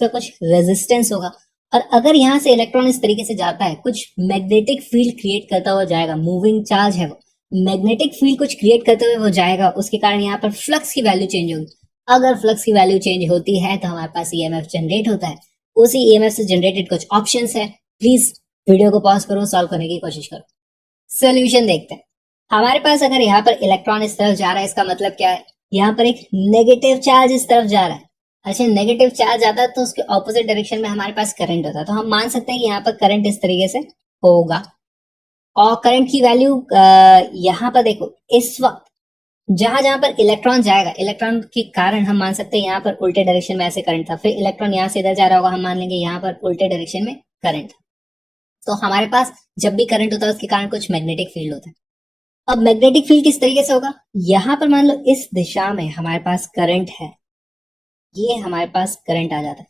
का कुछ रेजिस्टेंस होगा, और अगर यहाँ से इलेक्ट्रॉन इस तरीके से जाता है, कुछ मैग्नेटिक फील्ड क्रिएट करता हुआ जाएगा, मूविंग चार्ज है वो, मैग्नेटिक फील्ड कुछ क्रिएट करते हुए वो जाएगा, उसके कारण यहाँ पर फ्लक्स की वैल्यू चेंज होगी। अगर फ्लक्स की वैल्यू चेंज होती है तो हमारे पास ईएमएफ जनरेट होता है। उसी ईएमएफ से जनरेटेड कुछ ऑप्शंस है, प्लीज वीडियो को पॉज करो, सॉल्व करने की कोशिश करो। सोल्यूशन देखते हैं। हमारे पास अगर यहाँ पर इलेक्ट्रॉन इस तरफ जा रहा है, इसका मतलब क्या है, यहाँ पर एक नेगेटिव चार्ज इस तरफ जा रहा है। अच्छा, नेगेटिव चार्ज आता है तो उसके ऑपोजिट डायरेक्शन में हमारे पास करंट होता है, तो हम मान सकते हैं कि यहाँ पर करंट इस तरीके से होगा। और करंट की वैल्यू यहाँ पर देखो, इस वक्त जहां जहां पर इलेक्ट्रॉन जाएगा, इलेक्ट्रॉन के कारण हम मान सकते हैं यहाँ पर उल्टे डायरेक्शन में ऐसे करंट था, फिर इलेक्ट्रॉन यहाँ से इधर जा रहा होगा, हम मान लेंगे यहाँ पर उल्टे डायरेक्शन में करंट था। तो हमारे पास जब भी करंट होता है उसके कारण कुछ मैग्नेटिक फील्ड होता है। अब मैग्नेटिक फील्ड किस तरीके से होगा, यहाँ पर मान लो इस दिशा में हमारे पास करंट है, ये हमारे पास करंट आ जाता है,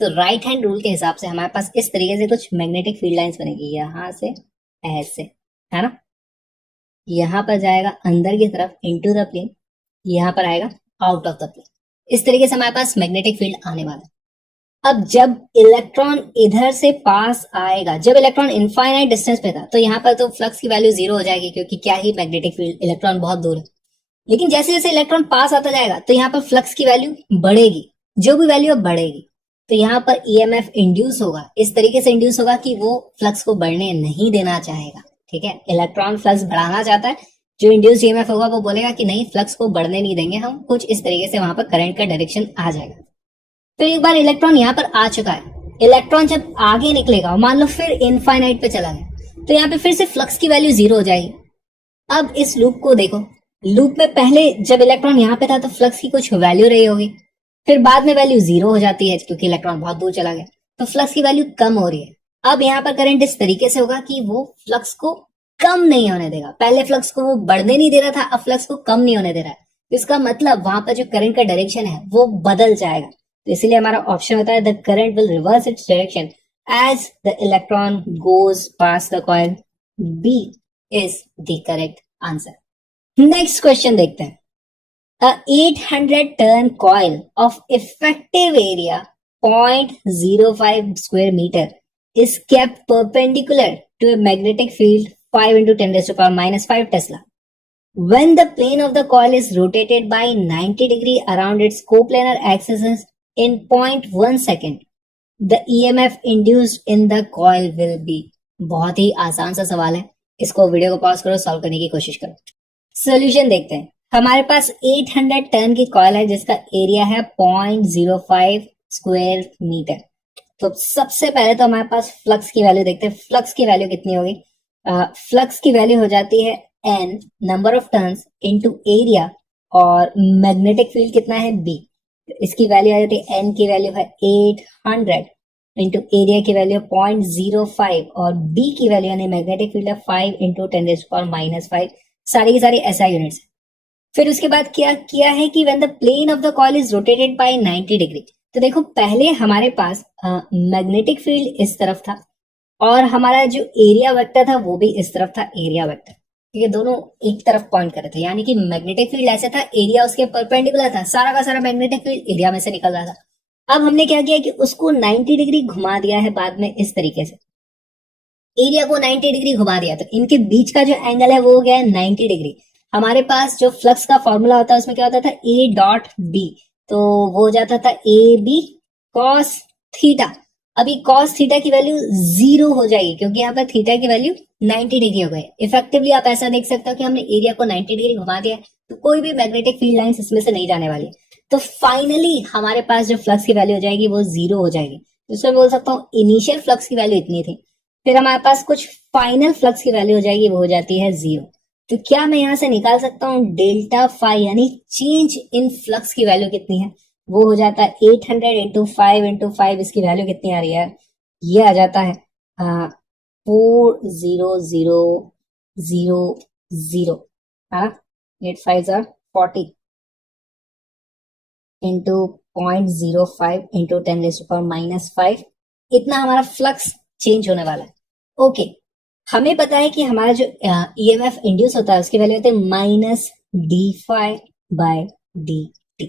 तो राइट हैंड रूल के हिसाब से हमारे पास इस तरीके से कुछ मैग्नेटिक फील्ड लाइंस बनेगी, यहां से ऐसे, है ना। यहां पर जाएगा अंदर की तरफ इनटू द प्लेन, यहां पर आएगा आउट ऑफ द प्लेन। इस तरीके से हमारे पास मैग्नेटिक फील्ड आने वाला है। अब जब इलेक्ट्रॉन इधर से पास आएगा, जब इलेक्ट्रॉन इनफाइनाइट डिस्टेंस पे था, तो यहाँ पर तो फ्लक्स की वैल्यू 0 हो जाएगी, क्योंकि क्या ही मैग्नेटिक फील्ड, इलेक्ट्रॉन बहुत दूर है। लेकिन जैसे जैसे इलेक्ट्रॉन पास आता जाएगा तो यहाँ पर फ्लक्स की वैल्यू बढ़ेगी, जो भी वैल्यू बढ़ेगी, तो यहाँ पर ईएमएफ इंड्यूस होगा, इस तरीके से इंड्यूस होगा कि वो फ्लक्स को बढ़ने नहीं देना चाहेगा। ठीक है, इलेक्ट्रॉन फ्लक्स बढ़ाना चाहता है, जो इंड्यूस ईएमएफ होगा वो बोलेगा कि नहीं, फ्लक्स को बढ़ने नहीं देंगे हम, कुछ इस तरीके से वहां पर करंट का डायरेक्शन आ जाएगा। तो एक बार इलेक्ट्रॉन यहाँ पर आ चुका है, इलेक्ट्रॉन जब आगे निकलेगा, मान लो फिर इनफाइनाइट पे चला गया, तो यहाँ पे फिर से फ्लक्स की वैल्यू 0 हो जाएगी। अब इस लूप को देखो, लूप में पहले जब इलेक्ट्रॉन यहाँ पे था तो फ्लक्स की कुछ वैल्यू रही होगी, फिर बाद में वैल्यू 0 हो जाती है क्योंकि इलेक्ट्रॉन बहुत दूर चला गया, तो फ्लक्स की वैल्यू कम हो रही है। अब यहाँ पर करंट इस तरीके से होगा कि वो फ्लक्स को कम नहीं होने देगा, पहले फ्लक्स को वो बढ़ने नहीं दे रहा था, अब फ्लक्स को कम नहीं होने दे रहा है, तो इसका मतलब वहां पर जो करंट का डायरेक्शन है वो बदल जाएगा। तो इसीलिए हमारा ऑप्शन होता है the current will reverse its direction as the electron goes past the coil. B is the correct answer. Next question देखते हैं। A 800 turn coil of effective area 0.05 square meter is kept perpendicular to a magnetic field 5 into 10 raised to power minus 5 Tesla. When the plane of the coil is rotated by 90 degree around its coplanar axis in 0.1 second, the EMF induced in the coil will be। बहुत ही आसान सा सवाल है, इसको video को pause करो, solve करने की कोशिश करो। सोल्यूशन देखते हैं। हमारे पास 800 टन की कॉइल है जिसका एरिया है 0.05 स्क्वायर मीटर। तो सबसे पहले तो हमारे पास फ्लक्स की वैल्यू देखते हैं। फ्लक्स की वैल्यू कितनी होगी, फ्लक्स की वैल्यू हो जाती है n number of turns into area, और मैग्नेटिक फील्ड कितना है b, इसकी वैल्यू आ जाती है n की वैल्यू है 800 इंटू एरिया की वैल्यू 0.05 और b की वैल्यू यानी मैग्नेटिक फील्ड है 5 into 10 raise to power minus 5। सारी की सारी SI यूनिट्स। फिर उसके बाद क्या किया है कि when the plane of the coil is rotated by 90 degree, तो देखो पहले हमारे पास मैग्नेटिक फील्ड इस तरफ था और हमारा जो एरिया वेक्टर था वो भी इस तरफ था, एरिया वेक्टर। ये दोनों एक तरफ पॉइंट कर रहे थे, यानी कि मैग्नेटिक फील्ड ऐसे था, एरिया उसके परपेंडिकुलर था, सारा का सारा मैग्नेटिक फील्ड एरिया में से निकल रहा था। अब हमने क्या किया कि उसको 90 डिग्री घुमा दिया है बाद में इस तरीके से, एरिया को 90 डिग्री घुमा दिया, तो इनके बीच का जो एंगल है वो हो गया है 90 डिग्री। हमारे पास जो फ्लक्स का फॉर्मूला होता है उसमें क्या होता था, ए डॉट बी, तो वो हो जाता था ए बी कॉस थीटा। अभी कॉस थीटा की वैल्यू 0 हो जाएगी क्योंकि यहाँ पर थीटा की वैल्यू 90 डिग्री हो गई। इफेक्टिवली आप ऐसा देख सकते हो कि हमने एरिया को 90 डिग्री घुमा दिया, तो कोई भी मैग्नेटिक फील्ड लाइंस इसमें से नहीं जाने वाली। तो फाइनली हमारे पास जो फ्लक्स की वैल्यू हो जाएगी वो 0 हो जाएगी। इसमें बोल सकता हूँ इनिशियल फ्लक्स की वैल्यू इतनी थी, फिर हमारे पास कुछ फाइनल फ्लक्स की वैल्यू हो जाएगी, वो हो जाती है 0। तो क्या मैं यहां से निकाल सकता हूं डेल्टा फाई यानी चेंज इन फ्लक्स की वैल्यू कितनी है, वो हो जाता है 800 इंटू 5 इसकी वैल्यू कितनी आ रही है, ये आ जाता है 40000, हाँ 8 5 40 into 0.05 into 10 raise to power minus 5, इतना हमारा फ्लक्स चेंज होने वाला है। ओके, हमें पता है कि हमारा जो ईएमएफ इंड्यूस होता है उसकी वैल्यू होती है minus D phi by D T.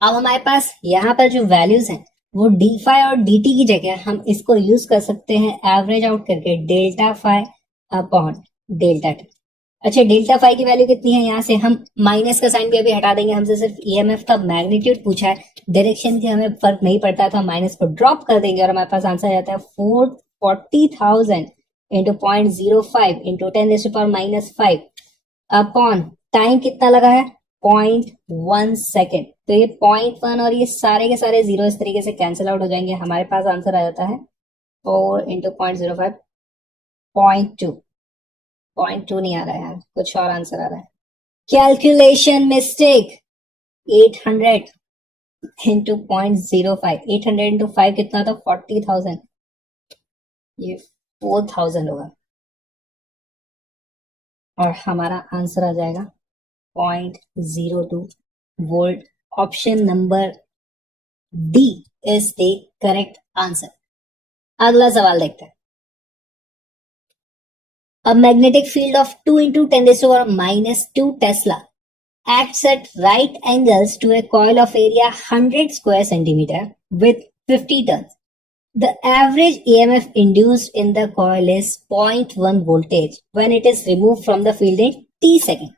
अब हमारे पास यहाँ पर जो वैल्यूज हैं वो डी फाई और डी टी की जगह हम इसको यूज कर सकते हैं एवरेज आउट करके delta phi upon delta T. अच्छा, डेल्टा फाई की वैल्यू कितनी है, यहाँ से हम माइनस का साइन भी अभी हटा देंगे, हमसे सिर्फ ईएमएफ का मैग्नीट्यूड पूछा है, डायरेक्शन की हमें फर्क नहीं पड़ता, तो हम माइनस को ड्रॉप कर देंगे और हमारे पास आंसर आता है 440,000 इंटू 0.05 इंटू 10⁻⁻5 अपॉन टाइम कितना लगा है 0.1 सेकेंड। तो ये 0.1 और ये सारे के सारे जीरो इस तरीके से कैंसिल आउट हो जाएंगे, हमारे पास आंसर आ जाता है 4 इंटू 0.05 0.2। 0.2 नहीं आ रहा है यार, कुछ और आंसर आ रहा है। कैलकुलेशन मिस्टेक, 800 इंटू 0.05, 800 इंटू 5 कितना था 40,000, ये 4,000 होगा और हमारा आंसर आ जाएगा 0.02 volt. Option number D is the correct answer. अगला सवाल देखते हैं। A magnetic field of 2 into 10⁻⁻2 Tesla acts at right angles to a coil of area 100 square centimeter with 50 turns. The average EMF induced in the coil is 0.1 voltage when it is removed from the field in t second.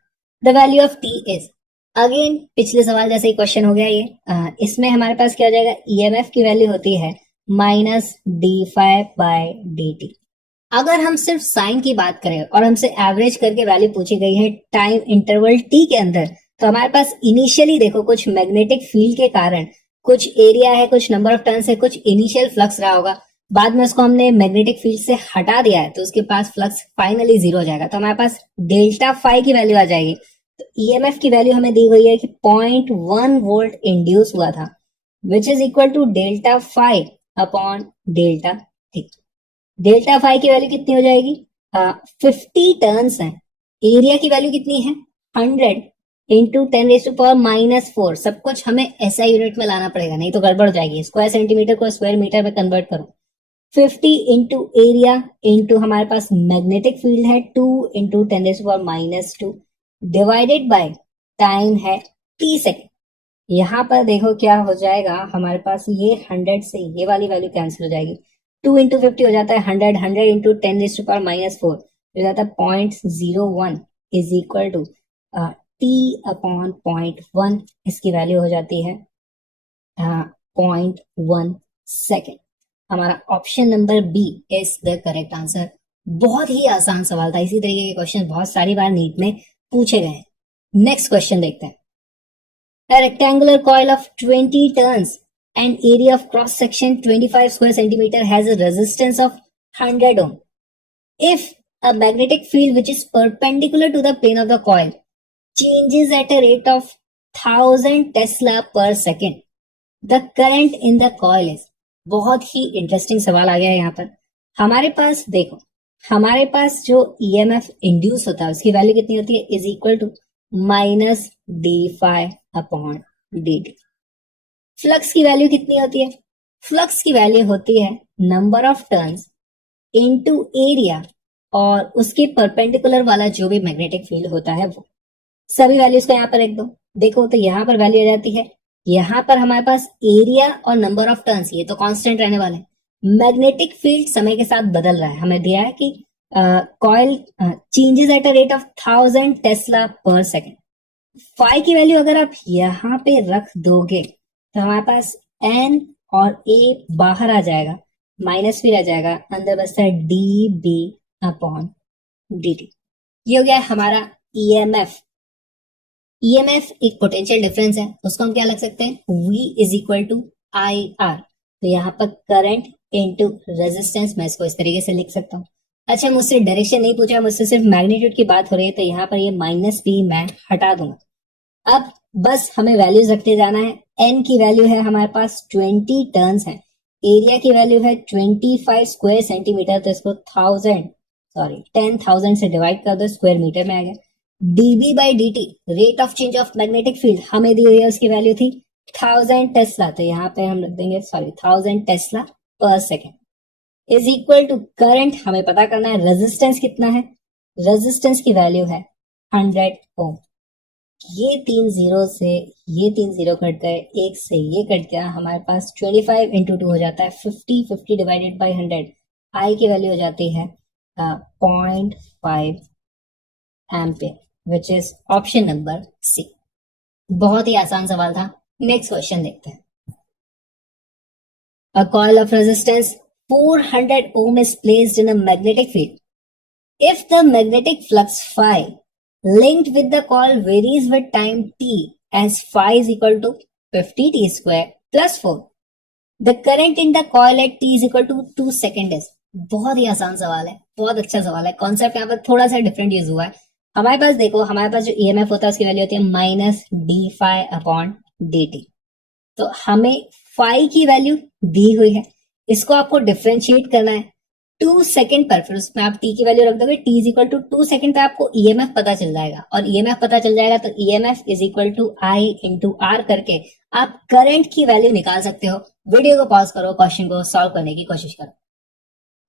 The value of t is, again पिछले सवाल जैसे ही question हो गया ये। इसमें हमारे पास क्या हो जाएगा, ईएमएफ की वैल्यू होती है minus D five by D T. अगर हम सिर्फ साइन की बात करें और हमसे एवरेज करके वैल्यू पूछी गई है टाइम इंटरवल टी के अंदर, तो हमारे पास इनिशियली देखो कुछ मैग्नेटिक फील्ड के कारण कुछ एरिया है, कुछ नंबर ऑफ टर्न्स है, कुछ इनिशियल फ्लक्स रहा होगा, बाद में उसको हमने मैग्नेटिक फील्ड से हटा दिया है तो उसके पास फ्लक्स फाइनली जीरो हो जाएगा, तो हमारे पास डेल्टा फाई की वैल्यू आ जाएगी। तो ईएमएफ की वैल्यू हमें दी गई है कि 0.1 वोल्ट इंड्यूस हुआ था, which is equal to delta phi upon delta T. Delta phi की वैल्यू कितनी हो जाएगी, 50 टर्न्स है, एरिया की वैल्यू कितनी है 100 इंटू 10⁻⁻4। सब कुछ हमें ऐसा यूनिट में लाना पड़ेगा, नहीं तो गड़बड़ हो जाएगी। स्क्वायर सेंटीमीटर को स्क्वायर मीटर में कन्वर्ट करो। 50 इंटू एरिया इंटू हमारे पास मैग्नेटिक फील्ड है 2 इंटू 10⁻⁻2 डिवाइडेड बाय टाइम है t सेकेंड। यहाँ पर देखो क्या हो जाएगा, हमारे पास ये 100 से ये वाली वैल्यू कैंसिल हो जाएगी, 2 इंटू 50 हो जाता है 100, 100 इंटू 10⁻⁻4 हो जाता है 0.01 is equal to t upon 0.1, इसकी वैल्यू हो जाती है 0.1 सेकेंड। हमारा option number B is the correct answer. बहुत ही आसान सवाल था, इसी तरीके के क्वेश्चन बहुत सारी बार नीट में पूछे गए हैं। नेक्स्ट क्वेश्चन देखते हैं। A rectangular coil of 20 turns and area of cross section 25 square centimeter has a resistance of 100 ohm. If a magnetic field which is perpendicular to the plane of the coil changes at a rate of 1000 Tesla per second, the current in the coil is। बहुत ही interesting सवाल आ गया है यहाँ पर। हमारे पास देखो, हमारे पास जो ईएमएफ इंड्यूस होता है उसकी वैल्यू कितनी होती है, is equal to minus D phi upon D T. Flux की वैल्यू कितनी होती है, फ्लक्स की वैल्यू होती है number of turns into area और उसके परपेंडिकुलर वाला जो भी मैग्नेटिक फील्ड होता है वो। सभी वैल्यूज को यहाँ पर रख दो, देखो तो यहाँ पर वैल्यू आ जाती है, यहाँ पर हमारे पास एरिया और नंबर ऑफ टर्न्स ये तो कांस्टेंट रहने वाले हैं। मैग्नेटिक फील्ड समय के साथ बदल रहा है, हमें दिया है कि coil changes at a rate of 1000 tesla per second. Phi की वैल्यू अगर आप यहाँ पे रख दोगे तो हमारे पास एन और ए बाहर आ जाएगा, माइनस भी रह जाएगा, अंदर बचता है D B upon D T. ये हो गया हमारा ईएमएफ। ईएमएफ एक पोटेंशियल डिफरेंस है, उसको हम क्या लग सकते हैं, V is equal to I R. तो यहाँ पर करंट इनटू रेजिस्टेंस, मैं इसको इस तरीके से लिख सकता हूँ। अच्छा, मुझसे डायरेक्शन नहीं पूछा, मुझसे सिर्फ मैग्नीट्यूड की बात हो रही है, तो यहाँ पर ये माइनस बी मैं हटा दूंगा। अब बस हमें वैल्यूज रखते जाना है। एन की वैल्यू है हमारे पास 20 टर्न्स है, एरिया की वैल्यू है 25 स्क्वायर सेंटीमीटर, तो इसको 10,000 से डिवाइड कर दो, स्क्वायर मीटर में आ गया। dB by dt rate of change of magnetic field हमें दी हुई है, उसकी वैल्यू थी 1000 टेस्ला, तो यहाँ पे हम रख देंगे 1000 tesla per second is equal to current हमें पता करना है, रेजिस्टेंस कितना है, रेजिस्टेंस की वैल्यू है 100 ओम। ये 3 जीरो से ये 3 जीरो कट गए, एक से ये कट गया, हमारे पास 25 इंटू 2 हो जाता है 50, 50 डिवाइडेड बाई 100, आई की वैल्यू हो जाती है 0.5 ampere which is option number C. बहुत ही आसान सवाल था। नेक्स्ट क्वेश्चन देखते हैं। A coil of resistance 400 ohm is placed in a magnetic field. If the magnetic flux phi linked with the coil varies with time t as phi is equal to 50 t square plus 4, the current in the coil at t is equal to 2 second is। बहुत ही आसान सवाल है, बहुत अच्छा सवाल है। Concept यहाँ पर थोड़ा सा डिफरेंट यूज हुआ है। हमारे पास देखो, हमारे पास जो ईएमएफ होता है उसकी वैल्यू होती है minus D phi upon D T. तो हमें फाई की वैल्यू दी हुई है, इसको आपको डिफरेंशिएट करना है 2 सेकंड पर, फिर उसमें आप टी की वैल्यू रख दोगे, T is equal to 2 second पे आपको ईएमएफ पता चल जाएगा, और ईएमएफ पता चल जाएगा तो EMF is equal to I into R करके आप करंट की वैल्यू निकाल सकते हो। वीडियो को पॉज करो, क्वेश्चन को सॉल्व करने की कोशिश करो।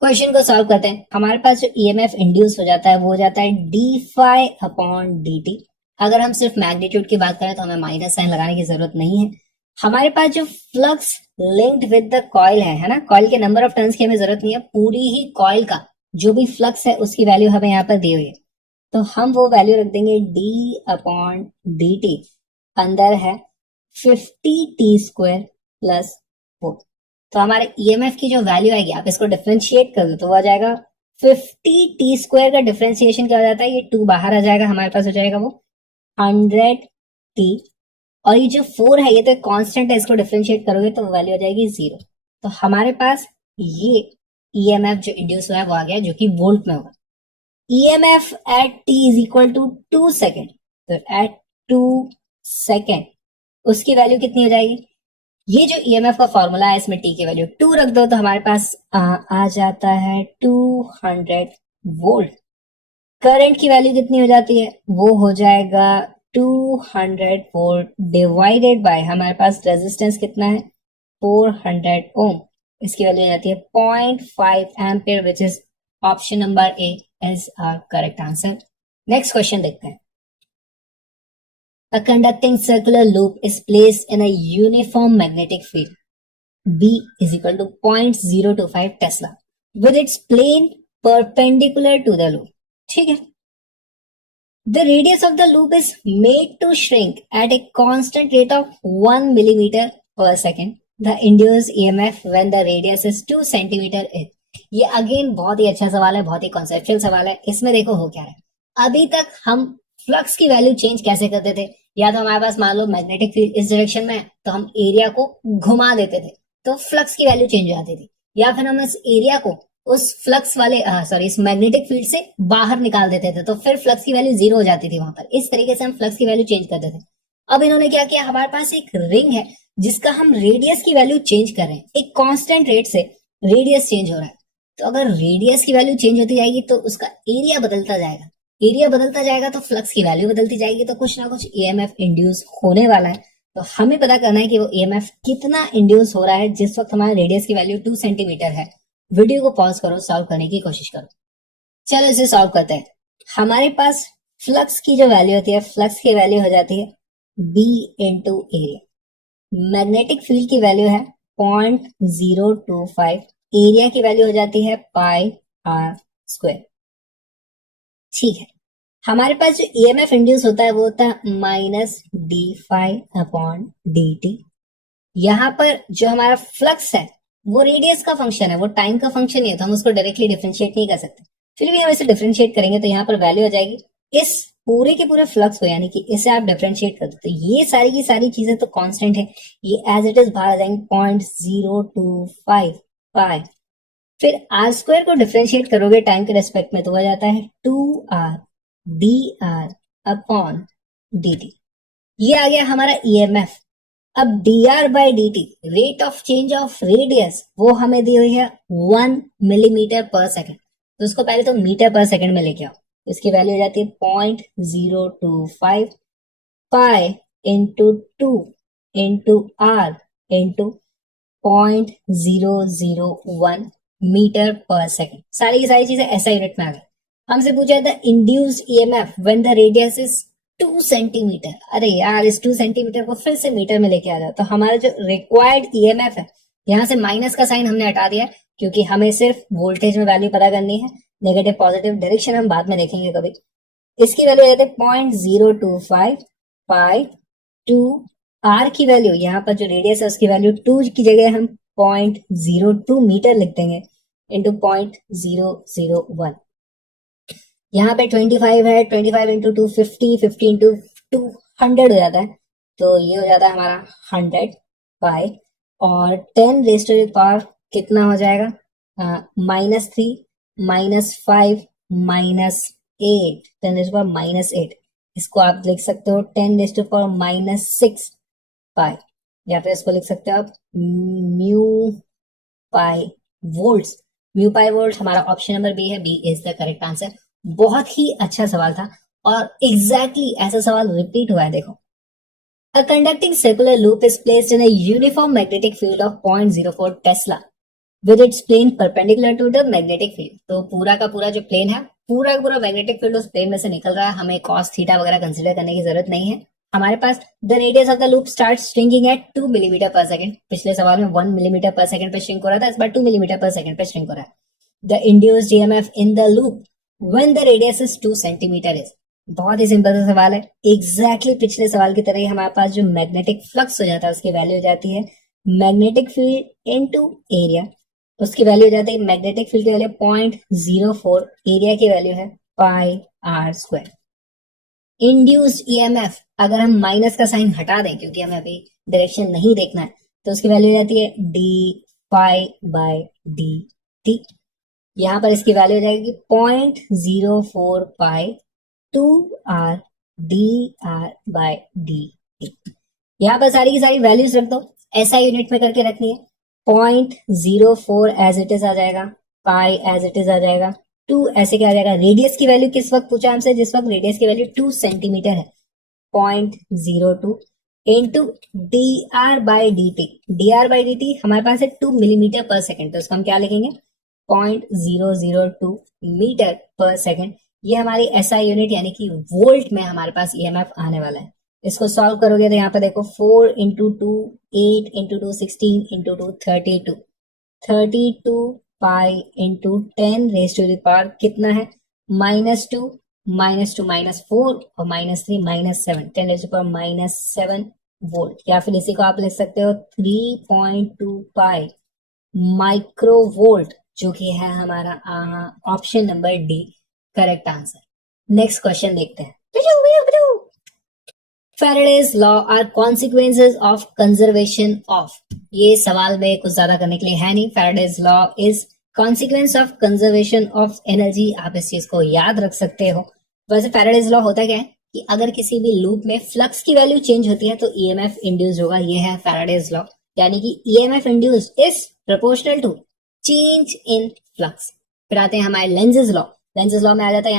क्वेश्चन को सॉल्व करते हैं। हमारे पास जो ईएमएफ इंड्यूस हो जाता है वो हो जाता है D phi upon D T. अगर हम सिर्फ मैग्नीट्यूड की बात करें तो हमें माइनस साइन लगाने की जरूरत नहीं है। हमारे पास जो flux linked with the coil है ना, कॉइल के नंबर ऑफ टर्न्स की हमें जरूरत नहीं है, पूरी ही कॉइल का जो भी फ्लक्स है उसकी वैल्यू हमें यहाँ पर दी हुई है, तो हम वो वैल्यू रख देंगे डी अपॉन डी टी, अंदर है 50 टी स्क्वायर प्लस 4। तो हमारे ईएमएफ की जो वैल्यू आएगी, आप इसको डिफरेंशिएट कर दो तो वो आ जाएगा 50 टी स्क्वायर का डिफरेंशिएशन क्या हो जाता है, ये 2 बाहर आ जाएगा, हमारे पास हो जाएगा वो 100 टी, और ये जो 4 है ये तो कांस्टेंट है, इसको डिफरेंशिएट करोगे तो वैल्यू आ जाएगी 0। तो हमारे पास ये ईएमएफ जो इंड्यूस हुआ है वो आ गया, जो कि वोल्ट में होगा। EMF at T is equal to 2 second, तो एट 2 सेकेंड उसकी वैल्यू कितनी हो जाएगी, ये जो ईएमएफ का फॉर्मूला है इसमें टी की वैल्यू 2 रख दो तो हमारे पास आ जाता है 200 वोल्ट। करंट की वैल्यू कितनी हो जाती है, वो हो जाएगा 200 वोल्ट डिवाइडेड बाय हमारे पास रेजिस्टेंस कितना है 400 ओम, इसकी वैल्यू हो जाती है 0.5 ampere which is option number A is our correct answer. Next question देखते हैं। A conducting circular loop is placed in a uniform magnetic field B is equal to 0.025 Tesla with its plane perpendicular to the loop। ठीक है। The radius of the loop is made to shrink at a constant rate of 1 millimeter per second. The induced EMF when the radius is 2 centimeter is। ये again बहुत ही अच्छा सवाल है, बहुत ही conceptual सवाल है। इसमें देखो हो क्या है, अभी तक हम फ्लक्स की वैल्यू चेंज कैसे करते थे, या तो हमारे पास मान लो मैग्नेटिक फील्ड इस डायरेक्शन में है तो हम एरिया को घुमा देते थे तो फ्लक्स की वैल्यू चेंज हो जाती थी, या फिर हम इस एरिया को उस फ्लक्स वाले इस मैग्नेटिक फील्ड से बाहर निकाल देते थे तो फिर फ्लक्स की वैल्यू 0 हो जाती थी वहां पर। इस तरीके से हम फ्लक्स की वैल्यू चेंज करते थे। अब इन्होंने क्या किया, हमारे पास एक रिंग है जिसका हम रेडियस की वैल्यू चेंज कर रहे हैं, एक कांस्टेंट रेट से रेडियस चेंज हो रहा है। तो अगर रेडियस की वैल्यू चेंज होती जाएगी तो उसका एरिया बदलता जाएगा, एरिया बदलता जाएगा तो फ्लक्स की वैल्यू बदलती जाएगी, तो कुछ ना कुछ ईएमएफ इंड्यूस होने वाला है। तो हमें पता करना है कि वो ईएमएफ कितना इंड्यूस हो रहा है जिस वक्त हमारे रेडियस की वैल्यू 2 सेंटीमीटर है। वीडियो को पॉज करो, सॉल्व करने की कोशिश करो। चलो इसे सॉल्व करते हैं। हमारे पास फ्लक्स की जो वैल्यू होती है, फ्लक्स की वैल्यू हो जाती है B into area. Magnetic field की वैल्यू है 0.025, एरिया की वैल्यू हो जाती है पाई आर स्क्वायर। ठीक है, हमारे पास जो ईएमएफ इंड्यूस होता है वो होता है minus D phi upon D T. यहाँ पर जो हमारा फ्लक्स है वो रेडियस का फंक्शन है, वो टाइम का फंक्शन नहीं है, तो हम उसको डायरेक्टली डिफरेंशिएट नहीं कर सकते। फिर भी हम इसे डिफरेंशिएट करेंगे तो यहाँ पर वैल्यू हो जाएगी इस पूरे के पूरे फ्लक्स को, यानी कि इसे आप डिफरेंशिएट कर दो तो ये सारी की सारी चीजें तो कांस्टेंट है, ये एज इट इज बाहर आ जाएंगे 0.025 पाई। फिर आर स्क्वायर को डिफरेंशिएट करोगे टाइम के रेस्पेक्ट में तो हो जाता है 2r dr अपॉन dt। ये आ गया हमारा ईएमएफ। अब dr by dt rate of change of radius वो हमें दी हुई है 1 मिलीमीटर पर सेकंड, तो उसको पहले तो मीटर पर सेकंड में लेके आओ, इसकी वैल्यू हो जाती है 0.025 pi into 2 into r into 0.001 metre per second. सारी की सारी चीजें ऐसा यूनिट में आ गई। हमसे पूछा था induced EMF when the radius is 2 centimetre. अरे यार, इस 2 सेंटीमीटर को फिर से मीटर में लेके आ जाओ। तो हमारा जो रिक्वायर्ड ईएमएफ है, यहाँ से माइनस का साइन हमने हटा दिया क्योंकि हमें सिर्फ वोल्टेज में वैल्यू पता करनी है। नेगेटिव पॉजिटिव डायरेक्शन हम बाद में देखेंगे कभी। इसकी वैल्यू आ जाती है 0.025 पाई 2 आर की वैल्यू, यहाँ पर जो रेडियस है उसकी वैल्यू 2 की जगह हम 0.02 मीटर लिख देंगे इंटू 0.001। यहाँ पे 25 है, 25 इंटू 250, 50 इंटू 200 हो जाता है। तो ये हो जाता है हमारा 100 पाई, और 10 रेज़ टू द पावर कितना हो जाएगा, -3 -5 -8, 10 रेज़ टू पावर -8। इसको आप लिख सकते हो 10 रेज़ टू पावर -6 पाई, या फिर इसको लिख सकते हो आप mu pi volts. Mu pi volt हमारा ऑप्शन नंबर बी है। B is the correct answer. बहुत ही अच्छा सवाल था और एग्जैक्टली ऐसा सवाल रिपीट हुआ है। देखो, a conducting circular loop is placed in a uniform magnetic field of 0.04 tesla with its plane perpendicular to the magnetic field. तो पूरा का पूरा जो प्लेन है, पूरा का पूरा मैग्नेटिक फील्ड उस प्लेन में से निकल रहा है। हमें कॉस थीटा वगैरह कंसीडर करने की जरूरत नहीं है। हमारे पास the radius of the loop start shrinking at 2 millimetre per second. पिछले सवाल में 1 मिलीमीटर पर सेकंड पे श्रिंक हो रहा था, इस बार 2 मिलीमीटर पर सेकंड पे श्रिंक हो रहा है। The induced EMF in the loop when the radius is 2 centimetre is. बहुत ही सिंपल सा सवाल है। एग्जैक्टली पिछले सवाल की तरह ही हमारे पास जो मैग्नेटिक फ्लक्स हो जाता है उसकी वैल्यू हो जाती है मैग्नेटिक फील्ड इनटू एरिया। उसकी वैल्यू हो जाती है मैग्नेटिक फील्ड की वैल्यू 0.04, एरिया की वैल्यू है पाई आर स्क्वायर। इंड्यूस्ड ईएमएफ अगर हम माइनस का साइन हटा दें क्योंकि हमें अभी डायरेक्शन नहीं देखना है, तो उसकी वैल्यू हो जाती है D pi by D T. यहाँ पर इसकी वैल्यू हो जाएगी 0.04 pi 2 R D R by D T. यहाँ पर सारी की सारी वैल्यूज रख दो, ऐसा यूनिट में करके रखनी है। 0.04 एज इट इज आ जाएगा, पाई एज इट इज आ जाएगा, 2 ऐसे क्या आ जाएगा। रेडियस की वैल्यू किस वक्त पूछा हमसे, जिस वक्त रेडियस की वैल्यू 2 सेंटीमीटर है, 0.02 into D R by D T. D R by D T हमारे पास है 2 मिलीमीटर पर सेकेंड, तो इसको हम क्या लिखेंगे 0.002 मीटर पर सेकेंड। ये हमारी एसआई यूनिट यानी कि वोल्ट में हमारे पास ईएमएफ आने वाला है। इसको सॉल्व करोगे तो यहाँ पे देखो 4 into 2 8 into 2 16 into 2 32 pi into 10 raise to the power कितना है -2 -2 -4 और -3 -7, 10 रेज़ टू पावर -7 वोल्ट। या फिर इसी को आप लिख सकते हो 3.2 पाई माइक्रो वोल्ट, जो कि है हमारा option number D correct answer. Next question देखते हैं। Faraday's law are consequences of conservation of। ये सवाल में कुछ ज्यादा करने के लिए है नहीं। Faraday's law is consequence of conservation of energy। आप इस चीज को याद रख सकते हो। वैसे Faraday's law होता क्या है कि अगर किसी भी लूप में फ्लक्स की वैल्यू चेंज होती है तो ईएमएफ इंड्यूस होगा। ये है Faraday's law, यानी कि EMF induce is proportional to change in flux. फिर आते हैं हमारे लेंजेस लॉ। लेंजेस लॉ में आ जाता है